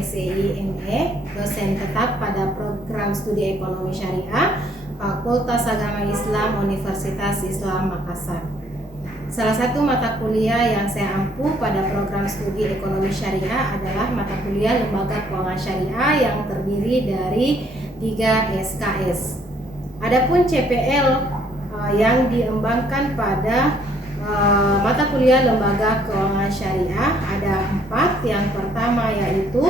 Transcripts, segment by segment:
SEI ME, dosen tetap pada program studi ekonomi syariah Fakultas Agama Islam Universitas Islam Makassar. Salah satu mata kuliah yang saya ampu pada program studi ekonomi syariah adalah mata kuliah lembaga keuangan syariah yang terdiri dari 3 SKS. Adapun CPL yang diembangkan pada mata kuliah lembaga keuangan syariah ada 4. Yang pertama yaitu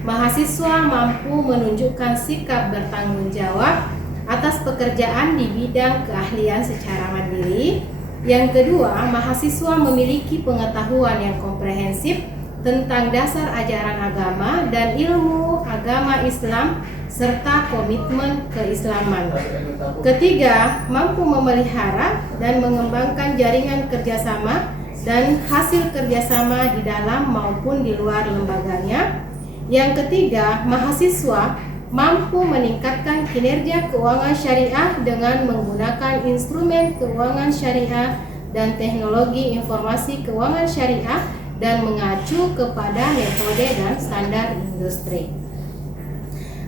mahasiswa mampu menunjukkan sikap bertanggung jawab atas pekerjaan di bidang keahlian secara mandiri. Yang kedua, mahasiswa memiliki pengetahuan yang komprehensif tentang dasar ajaran agama dan ilmu agama Islam serta komitmen keislaman. Ketiga, mampu memelihara dan mengembangkan jaringan kerjasama dan hasil kerjasama di dalam maupun di luar lembaganya. Yang ketiga, mahasiswa mampu meningkatkan kinerja keuangan syariah dengan menggunakan instrumen keuangan syariah dan teknologi informasi keuangan syariah dan mengacu kepada metode dan standar industri.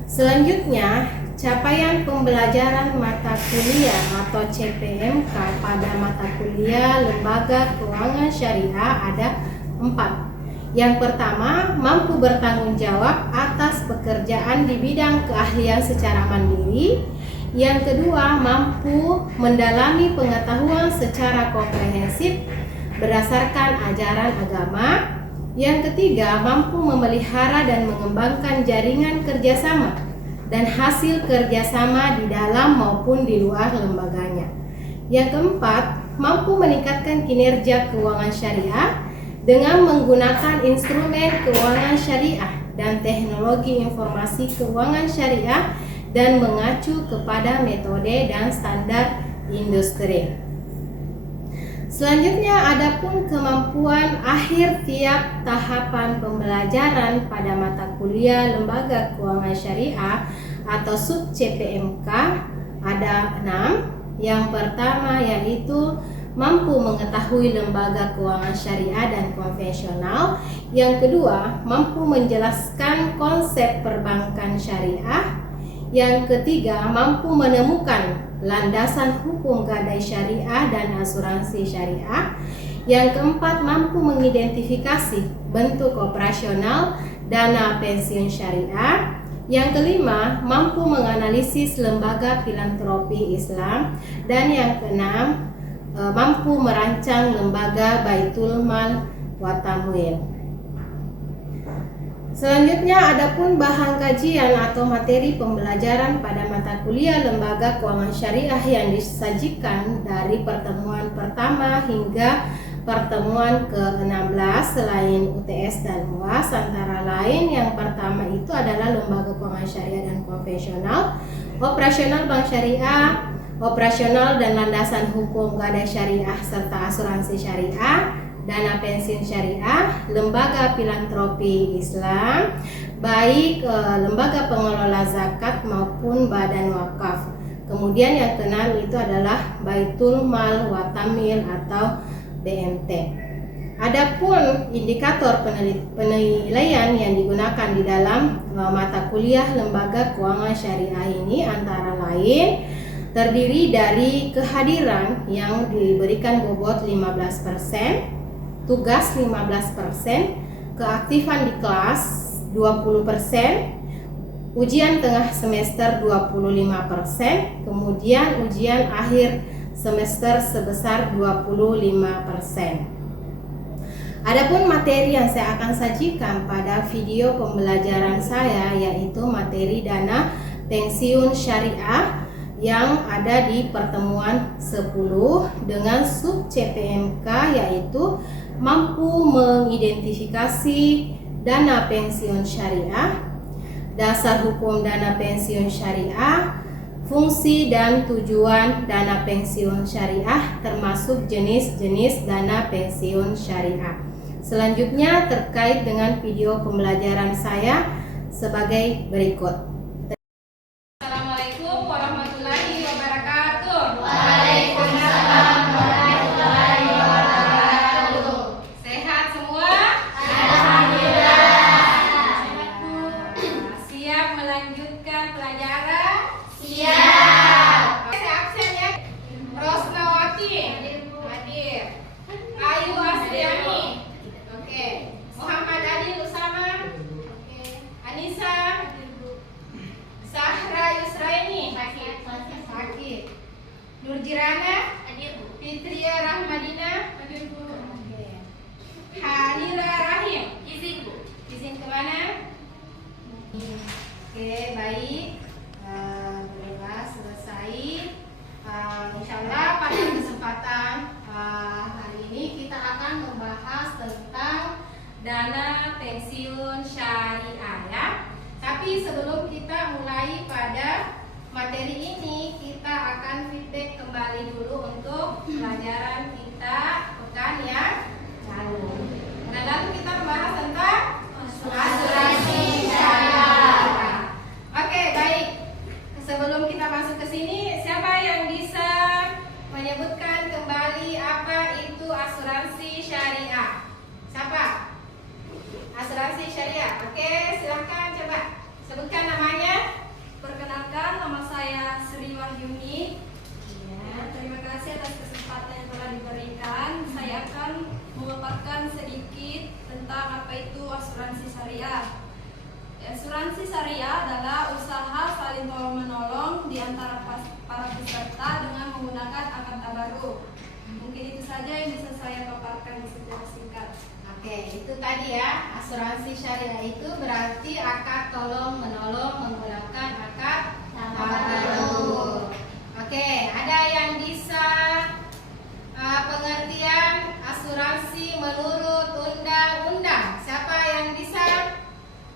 Selanjutnya, capaian pembelajaran mata kuliah atau CPMK pada mata kuliah lembaga keuangan syariah ada 4. Yang pertama, mampu bertanggung jawab atas pekerjaan di bidang keahlian secara mandiri. Yang kedua, mampu mendalami pengetahuan secara komprehensif berdasarkan ajaran agama. Yang ketiga, mampu memelihara dan mengembangkan jaringan kerjasama dan hasil kerjasama di dalam maupun di luar lembaganya. Yang keempat, mampu meningkatkan kinerja keuangan syariah dengan menggunakan instrumen keuangan syariah dan teknologi informasi keuangan syariah dan mengacu kepada metode dan standar industri. Selanjutnya, adapun kemampuan akhir tiap tahapan pembelajaran pada mata kuliah lembaga keuangan syariah atau sub CPMK ada 6. Yang pertama yaitu mampu mengetahui lembaga keuangan syariah dan konvensional. Yang kedua, mampu menjelaskan konsep perbankan syariah. Yang ketiga, mampu menemukan landasan hukum gadai syariah dan asuransi syariah. Yang keempat, mampu mengidentifikasi bentuk operasional dana pensiun syariah. Yang kelima, mampu menganalisis lembaga filantropi Islam. Dan yang keenam, mampu merancang lembaga Baitul Mal wa Tamwil. Selanjutnya, adapun bahan kajian atau materi pembelajaran pada mata kuliah lembaga keuangan syariah yang disajikan dari pertemuan pertama hingga pertemuan ke-16 selain UTS dan UAS, antara lain yang pertama itu adalah lembaga keuangan syariah dan konvensional, operasional bank syariah, operasional dan landasan hukum gadai syariah serta asuransi syariah, dana pensiun syariah, lembaga filantropi Islam, baik lembaga pengelola zakat maupun badan wakaf. Kemudian yang keenam itu adalah Baitul Mal wa Tamwil atau BMT. Adapun indikator penilaian yang digunakan di dalam mata kuliah lembaga keuangan syariah ini antara lain terdiri dari kehadiran yang diberikan bobot 15%, tugas 15%, keaktifan di kelas 20%, ujian tengah semester 25%, kemudian ujian akhir semester sebesar 25%. Adapun materi yang saya akan sajikan pada video pembelajaran saya yaitu materi dana pensiun syariah yang ada di pertemuan 10 dengan sub CPMK yaitu mampu mengidentifikasi dana pensiun syariah, dasar hukum dana pensiun syariah, fungsi dan tujuan dana pensiun syariah termasuk jenis-jenis dana pensiun syariah. Selanjutnya terkait dengan video pembelajaran saya sebagai berikut. Assalamualaikum warahmatullahi wabarakatuh. Waalaikumsalam warahmatullahi wabarakatuh. Sehat semua? Alhamdulillah. Sehat Bu. Rahmadina. Oke. Hanira Rahim. Izin Bu. Izin kemana? Oke, baik. Bebas selesai. Insyaallah pada kesempatan hari ini kita akan membahas tentang dana pensiun syariah ya. Tapi sebelum kita mulai pada materi ini, kita akan feedback kembali dulu untuk pelajaran kita pekan yang lalu. Pekan lalu kita membahas tentang asuransi syariah. Oke, baik. Sebelum kita masuk ke sini, siapa yang bisa menyebutkan kembali apa itu asuransi syariah? Siapa? Asuransi syariah. Oke, silahkan coba sebutkan namanya. Perkenalkan, nama saya Sri Wahyuni. Ya. Terima kasih atas kesempatan yang telah diberikan. Saya akan memaparkan sedikit tentang apa itu asuransi syariah. Asuransi syariah adalah usaha saling tolong-menolong di antara para peserta dengan menggunakan akad tabarruk. Mungkin itu saja yang bisa saya paparkan secara singkat. Oke, itu tadi ya, asuransi syariah itu berarti akad tolong menolong menggunakan akad tabarruk. Oke, ada yang bisa pengertian asuransi menurut undang-undang? Siapa yang bisa?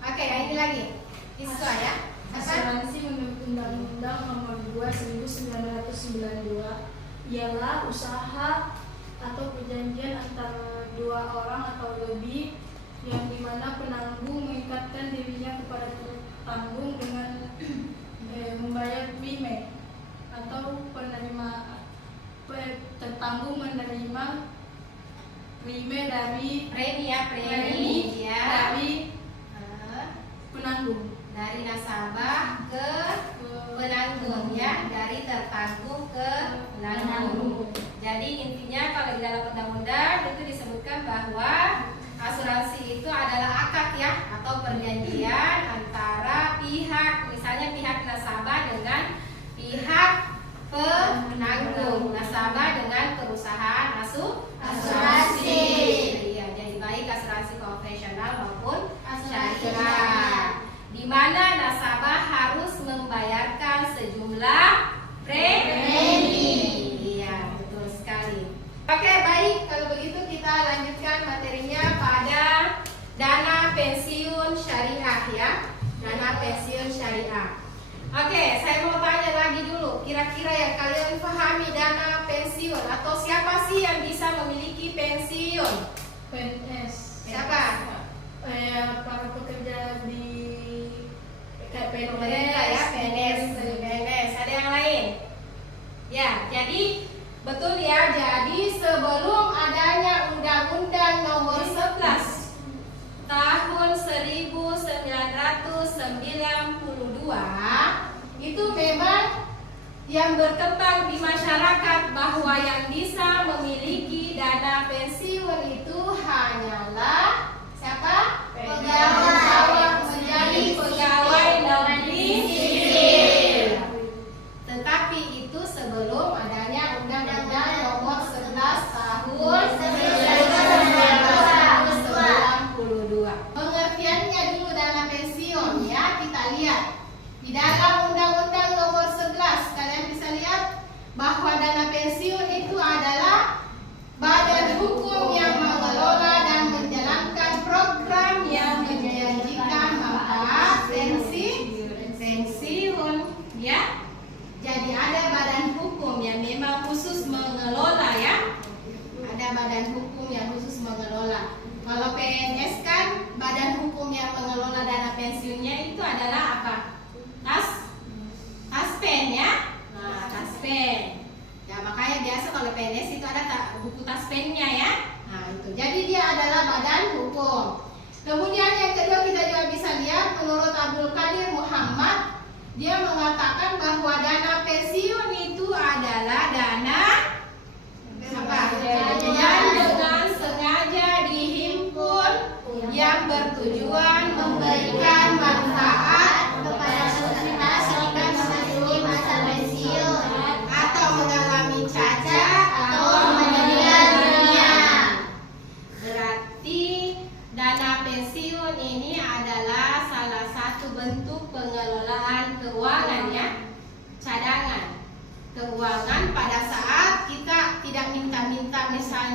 Oke, ini lagi. Iswa ya. Asuransi menurut Undang-Undang Nomor 2 1992 ialah usaha atau perjanjian antara dua orang atau lebih yang dimana penanggung mengikatkan dirinya kepada tertanggung dengan membayar prime atau tertanggung menerima prime dari Premi ya. dari penanggung. Dari nasabah ke penanggung ya, dari tertanggung ke penanggung. Jadi intinya kalau di dalam undang-undang itu disebutkan bahwa asuransi itu adalah akad ya atau perjanjian antara pihak, misalnya pihak nasabah dengan pihak penanggung, nasabah dengan perusahaan asuransi. Iya, jadi baik asuransi konvensional maupun syariah, di mana nasabah harus membayarkan sejumlah premi. Iya, betul sekali. Oke, baik. Kalau begitu kita lanjutkan materinya pada dana pensiun syariah ya. Dana pensiun syariah. Oke, saya mau tanya lagi dulu. Kira-kira yang kalian pahami dana pensiun atau siapa sih yang bisa memiliki pensiun? PNS. Siapa? Para pekerja di Pemerintah ya, PNS. Ada yang lain? Ya, jadi betul ya. Jadi sebelum adanya Undang-Undang Nomor 11 Tahun 1992 itu memang yang berkembang di masyarakat bahwa yang bisa memiliki dana pensiun itu hanyalah siapa? Menjadi pegawai negeri sipil. Tetapi itu sebelum adanya Undang-Undang Nomor 11 Tahun 1992. Pengertiannya dulu dana pensiun ya, kita lihat. Di dalam Undang-Undang Nomor 11 kalian bisa lihat bahwa dana pensiun itu adalah badan hukum yang mengelola dan menjalankan program yang menjanjikan manfaat pensiun ya. Jadi ada badan hukum yang memang khusus mengelola ya. Ada badan hukum yang khusus mengelola. Kalau PNS kan badan hukum yang mengelola dana pensiunnya itu adalah apa? Taspen ya. Nah, taspen. Ya makanya biasa kalau PNS itu ada buku taspennya ya. Nah itu. Jadi dia adalah badan hukum. Kemudian yang kedua kita juga bisa lihat menurut Abdul Qadir Muhammad, dia mengatakan bahwa dana pensiun itu adalah dana apa? Yang dengan sengaja dihimpun yang bertujuan memberikan manfaat kepada peserta sehingga memasuki masa pensiun atau mengalami cacat atau menjadi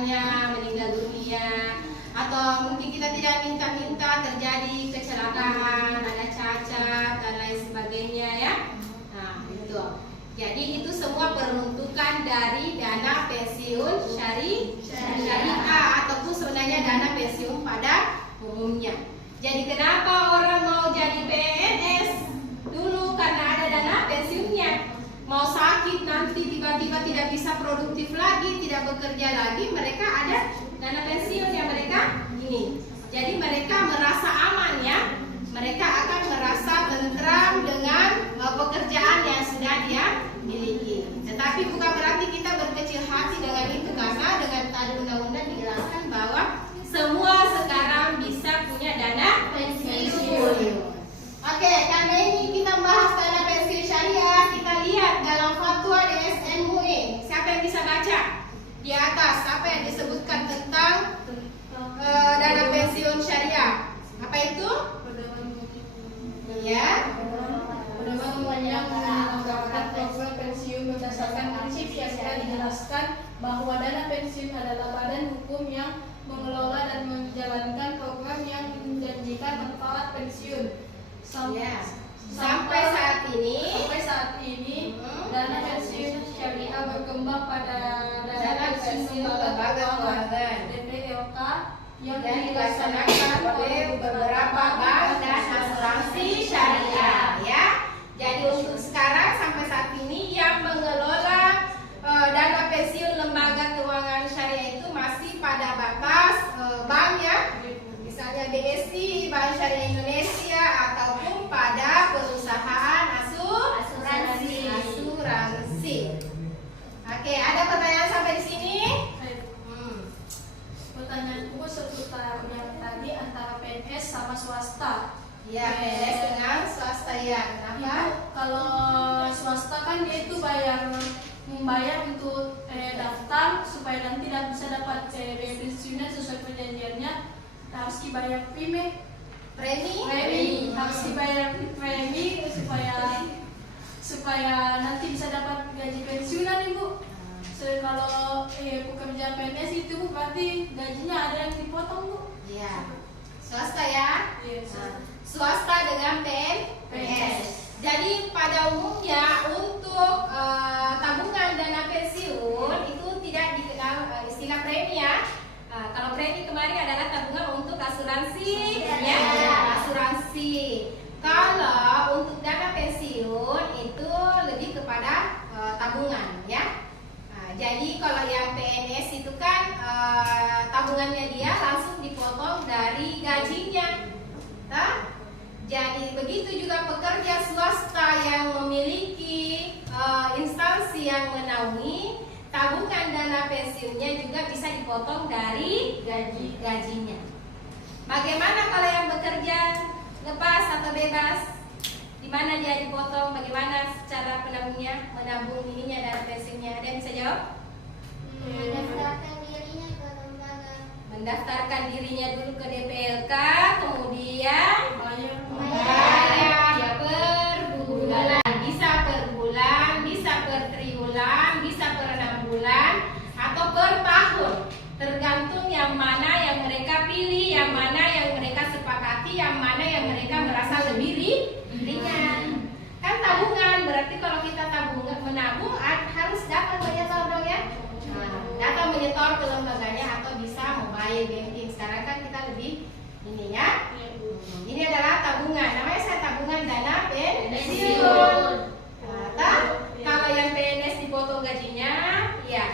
misalnya meninggal dunia, atau mungkin kita tidak minta-minta terjadi kecelakaan, ada cacat dan lain sebagainya ya. Nah, itu. Jadi itu semua peruntukan dari dana pensiun syariah ataupun sebenarnya dana pensiun pada umumnya. Jadi kenapa orang mau jadi PNS? Dulu karena ada dana pensiunnya. Mau sakit nanti tiba-tiba tidak bisa produktif lagi, tidak bekerja lagi, mereka ada dana pensiun yang mereka ini. Jadi mereka merasa aman ya. Mereka akan merasa tentram dengan pekerjaan yang sudah dia miliki. Tetapi bukan berarti kita berkecil hati dengan itu, karena dengan tadi undang-undang dijelaskan bahwa semua sekarang bisa punya dana pensiun. Oke, karena ini kita bahas dana pensiun syariah, kita lihat dalam fatwa DSN MUI. Siapa yang bisa baca? Di atas apa yang disebutkan tentang dana pensiun syariah? Apa itu? Ya. Pedoman yang menetapkan program pensiun berdasarkan prinsip syariah dijelaskan bahwa dana pensiun adalah badan hukum yang mengelola dan menjalankan program yang menjanjikan manfaat pensiun. Sampai saat ini dana pensiun syariah berkembang pada dana pensiun lembaga keuangan DPLK yang dilaksanakan oleh beberapa bank dan asuransi syariah ya. Jadi untuk sekarang sampai saat ini yang mengelola dana pensiun lembaga keuangan syariah itu masih pada batas bank ya. Misalnya BSI, Bank Syariah Indonesia, ataupun pada perusahaan asuransi. Oke, ada pertanyaan sampai di sini? Pertanyaanku seputar yang tadi antara PNS sama swasta. Ya, PNS dengan swasta ya. Kenapa? Kalau swasta kan dia itu membayar untuk daftar supaya nanti bisa dapat pensiunnya sesuai perjanjiannya. Harus dibayar premi harus dibayar premi supaya nanti bisa dapat gaji pensiunan ibu. Kalau pekerja PNS itu berarti gajinya ada yang dipotong bu. Iya. Swasta ya. Yes. Swasta dengan PNS. Jadi pada umumnya untuk tabungan dana pensiun itu tidak dikenal istilah premi ya. Kalau premi kemarin adalah tabungan untuk asuransi, ya, asuransi. Kalau untuk dana pensiun itu lebih kepada tabungan, ya. Jadi kalau yang PNS itu kan tabungannya dia langsung dipotong dari gajinya. Jadi begitu juga pekerja swasta yang memiliki instansi yang menaungi, tabungan dana pensiunnya juga bisa dipotong dari gajinya. Bagaimana kalau yang bekerja lepas atau bebas? Di mana dia dipotong? Bagaimana cara penabungnya, menabung ininya dana pensiunnya? Ada yang bisa jawab? Mendaftarkan dirinya ke lembaga. Mendaftarkan dirinya dulu ke DPLK, kemudian bayar per bulan. Bisa per bulan, bisa per triwulan, bisa per 6 bulan, atau per tahun. Tergantung yang mana yang mereka pilih, yang mana yang mereka sepakati, yang mana yang mereka merasa lebih ringan. Kan tabungan, berarti kalau kita menabung harus datang menyetor dong ya. Datang menyetor ke lembaganya atau bisa mobile banking. Sekarang kan kita lebih ini ya. Ini adalah tabungan. Namanya saya tabungan dana pensiun. Kalau yang PNS dipotong gajinya, ya.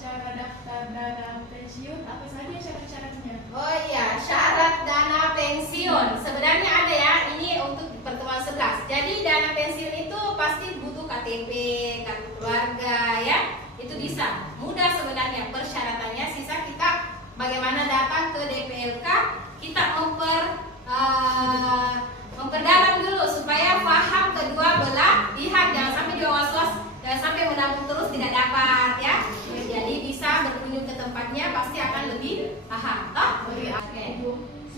cara daftar dana pensiun apa saja syarat-syaratnya? Oh iya, syarat dana pensiun. Sebenarnya ada ya, ini untuk pertemuan 11. Jadi dana pensiun itu pasti butuh KTP, kartu keluarga ya. Itu bisa. Mudah sebenarnya persyaratannya. Sisa kita bagaimana datang ke DPLK, kita memperdalam dulu supaya paham kedua belah pihak. Jangan sampai juga was-was, jangan sampai menabung terus tidak dapat ya. Jadi bisa berkunjung ke tempatnya, pasti akan lebih paham. Toh? Oke.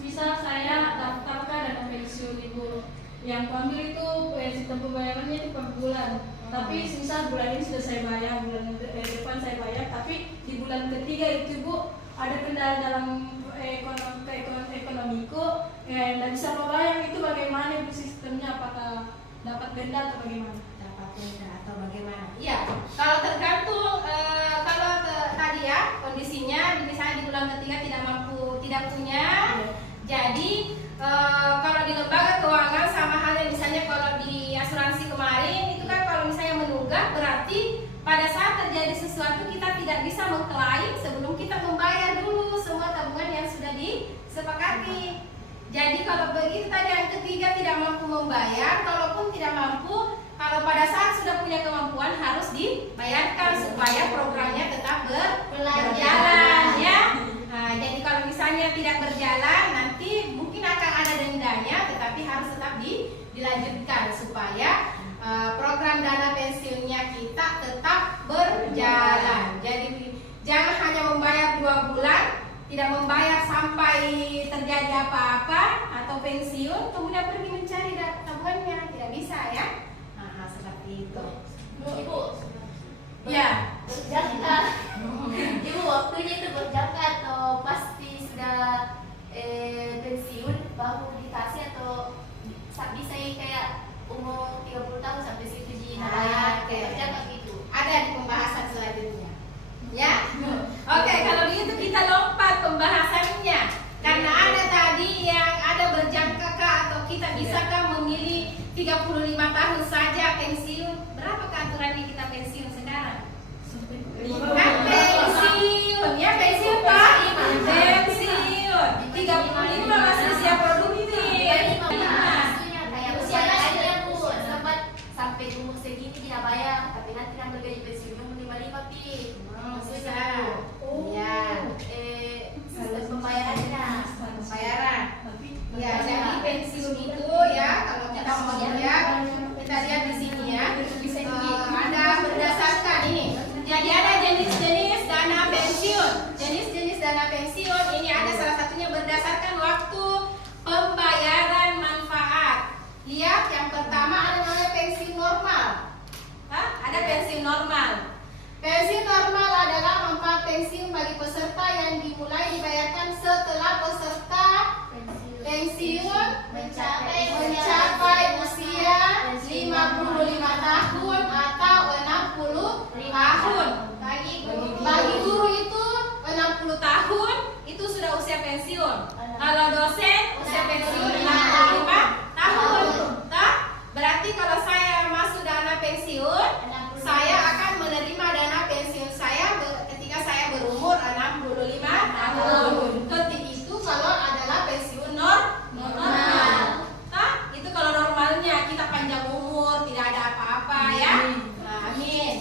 Misal saya daftarkan dana pensiun ibu, yang ambil itu sistem pembayarannya itu per bulan. Tapi misal bulan ini sudah saya bayar, bulan depan saya bayar, tapi di bulan ketiga itu Bu ada kendala dalam ekonomiku, nggak bisa membayar. Itu bagaimana Bu sistemnya? Apakah dapat denda atau bagaimana? Dapat denda atau bagaimana? Iya, kalau tergantung tadi ya kondisinya, misalnya di bulan ketiga tidak punya. Jadi kalau di lembaga keuangan sama halnya misalnya kalau di asuransi kemarin itu kan kalau misalnya menunggak berarti pada saat terjadi sesuatu kita tidak bisa mengklaim sebelum kita membayar dulu semua tabungan yang sudah disepakati. Jadi kalau begitu tadi yang ketiga tidak mampu membayar, kalaupun tidak mampu, kalau pada saat sudah punya kemampuan harus dibayarkan supaya programnya tetap berjalan ya. Nah, jadi kalau misalnya tidak berjalan nanti mungkin akan ada dendanya, tetapi harus tetap dilanjutkan supaya program dana pensiunnya kita tetap berjalan. Jadi jangan hanya membayar 2 bulan, tidak membayar sampai terjadi apa-apa atau pensiun, kemudian pergi mencari tabungannya, tidak bisa ya. Nah, seperti itu. Ibu, Ya. berjangka. Ibu waktunya itu berjangka atau pasti sudah pensiun baru dikasih atau bisa kayak umur 30 tahun sampai situ di nelayan berjangka gitu. Ada di pembahasan selanjutnya. Ya. Oke, kalau begitu kita lompat pembahasannya. Karena ada tadi yang ada berjangka kah atau kita bisakah memilih 35 tahun saja pensiun? Berapa aturannya kita pensiun sekarang? Kan pensiun, ya pensiun Pak? Pensiun 35 masih usia produktif. Maksudnya kayak usia lainnya Bu, sempat sampai umur segini tidak bayar, tapi nanti kan bergaji pensiunnya 55 pi. Maksudnya Ya. sistem pembayarannya. Pembayaran. Ya, jadi pensiun itu ya kalau kita mau lihat, kita lihat di sini ya. Ada berdasarkan ini. Jadi ada jenis-jenis dana pensiun. Jenis-jenis dana pensiun ini ada salah satunya berdasarkan waktu pembayaran manfaat. Lihat yang pertama ada namanya pensiun normal. Hah? Ada pensiun normal. Pensiun normal adalah manfaat pensiun bagi peserta yang dimulai dibayarkan setelah peserta pensiun mencapai usia 55 tahun atau 60 tahun. Bagi guru itu 60 tahun itu sudah usia pensiun. Kalau dosen usia pensiun 65 tahun. Berarti kalau saya masuk dana pensiun, saya akan menerima dana pensiun saya ketika saya berumur 65 tahun. Ketika itu kalau adalah pensiun normal. Itu kalau normalnya kita panjang umur, tidak ada apa-apa ya. Amin.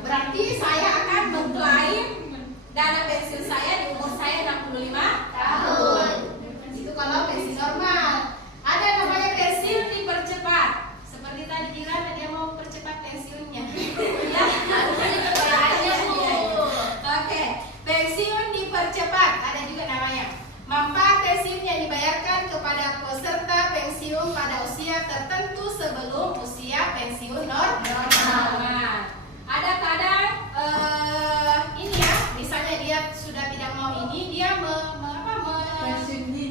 Berarti saya akan mengklaim dana pensiun saya di umur saya 65 tahun. Itu kalau pensiun normal. Ada namanya pensiun dipercepat. Seperti tadi Kiran dia mau percepat pensiunnya. Ya. Oke, pensiun dipercepat ada juga namanya. Manfaat pensiun yang dibayarkan kepada peserta pensiun pada usia tertentu sebelum usia pensiun normal. Ada kadang ini ya, misalnya dia sudah tidak mau ini, dia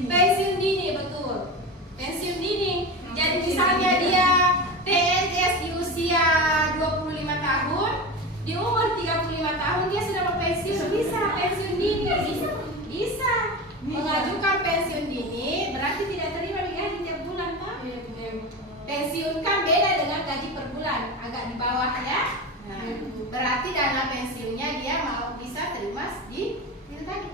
pensiun dini, betul. Pensiun dini. Jadi misalnya dia PNS di usia 25 tahun, di umur 35 tahun dia sudah mau pensiun, bisa pensiun dini. Bisa. Mengajukan pensiun dini berarti tidak terima gaji tiap bulan, Pak. Pensiun kan beda dengan gaji per bulan, agak di bawah ya. Nah, berarti dana pensiunnya dia mau bisa terima di itu tadi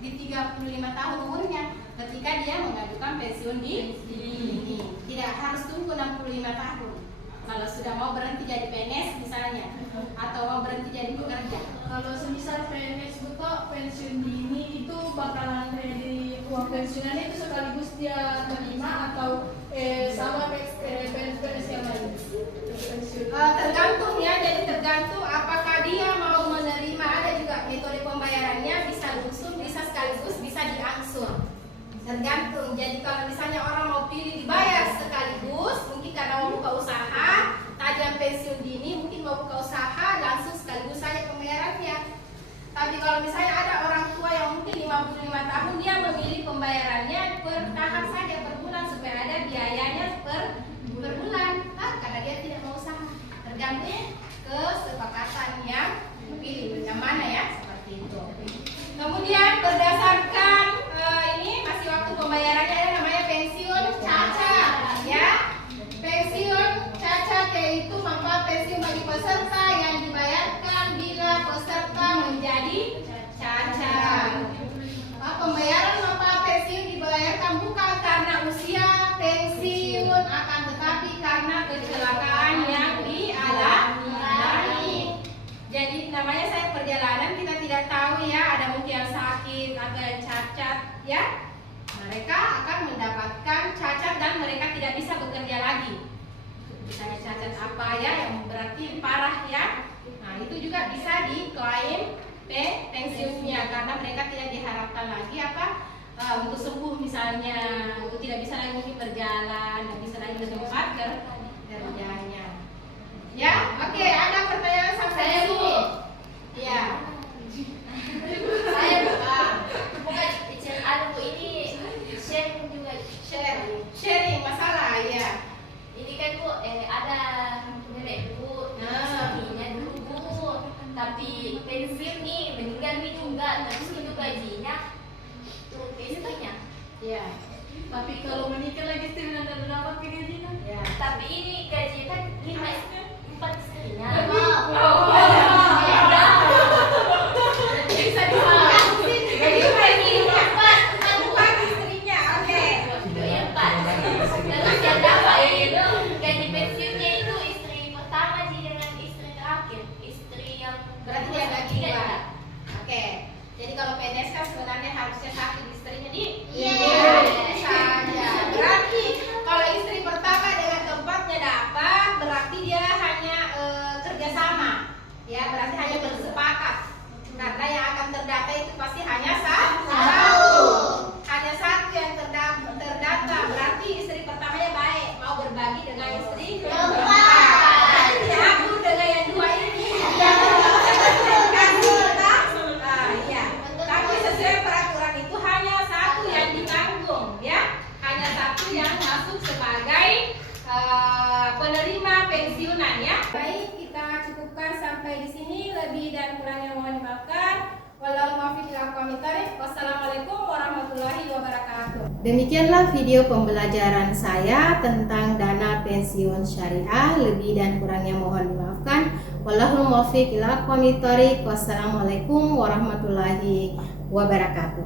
di 35 tahun umurnya ketika dia mengajukan pensiun dini. Tidak harus tunggu 65 tahun. Kalau sudah mau berhenti jadi PNS misalnya atau mau berhenti jadi pekerja. Kalau semisal PNS buka pensiun dini itu bakalan di uang pensiunannya itu sekaligus dia terima atau sama PNS yang lain? Tergantung ya, jadi tergantung apakah dia mau menerima. Ada juga metode pembayarannya bisa langsung, bisa sekaligus, bisa diangsur. Tergantung. Jadi kalau misalnya orang mau pilih dibayar sekaligus, mungkin karena mau buka usaha, tagihan pensiun dini mungkin Tapi kalau misalnya ada orang tua yang mungkin 55 tahun, dia memilih pembayarannya per tahap saja, per bulan, supaya ada biayanya per bulan, karena dia tidak mau usaha. Tergantung kesepakatan yang dipilih, yang mana ya, seperti itu. Kemudian berdasarkan ini masih waktu pembayarannya ada namanya pensiun cacat, ya. Pensiun cacat yaitu manfaat pensiun bagi peserta yang dibayarkan bila peserta menjadi cacat. Pembayaran manfaat pensiun dibayarkan bukan karena usia pensiun, akan tetapi karena kecelakaan yang dialami. Jadi namanya saya perjalanan, kita tidak tahu ya, ada mungkin yang sakit atau yang cacat, ya. Mereka akan mendapatkan cacat dan mereka tidak bisa bekerja lagi. Misalnya cacat apa ya, yang berarti parah ya. Nah itu juga bisa diklaim pensiunnya karena mereka tidak diharapkan lagi untuk sembuh, misalnya untuk tidak bisa lagi mungkin berjalan, tidak bisa lagi ke tempat kerjanya. Ya, oke, ada pertanyaan sampai Saya, Bu. sini? Iya. Saya bukan Bu, ini sharing juga. Sharing masalah ya. Ini kan Bu, ada nenek Bu, suaminya dulu Bu, tapi pensiun nih, meninggal nih juga, terus itu gajinya tuh istrinya. Iya. Tapi kalau menikah lagi istrinya tidak dapat gajinya. Ya. Tapi ini gajinya kan 4 istrinya. Bisa disalahkan. Jadi gaji 4 istrinya. Oke. ya 4. Terus yang dapat itu gaji pensiunnya itu istri pertama sih dengan istri terakhir, istri yang Berarti dia bagi ketiga. dua. Oke. Jadi kalau PNS kan sebenarnya harusnya satu istrinya di saja. Berarti kalau istri pertama dengan keempatnya dapat, berarti dia hanya kerjasama. Ya, berarti hanya bersepakat. Karena yang akan terdata itu pasti hanya satu. Hanya satu yang terdata. Berarti istri pertamanya baik, mau berbagi dengan istri keempat. Aku dengan yang dua ini. Iya. Tapi sesuai peraturan itu hanya satu yang ditanggung, ya. Hanya satu yang masuk sebagai penerima pensiunan, ya. Baik, kita cukupkan sampai di sini. Lebih dan kurangnya mohon dimaafkan. Wassalamualaikum warahmatullahi wabarakatuh. Demikianlah video pembelajaran saya tentang dana pensiun syariah. Lebih dan kurangnya mohon dimaafkan. Wallahul muwaffiq ila aqwamit thoriq. Wassalamualaikum warahmatullahi wabarakatuh.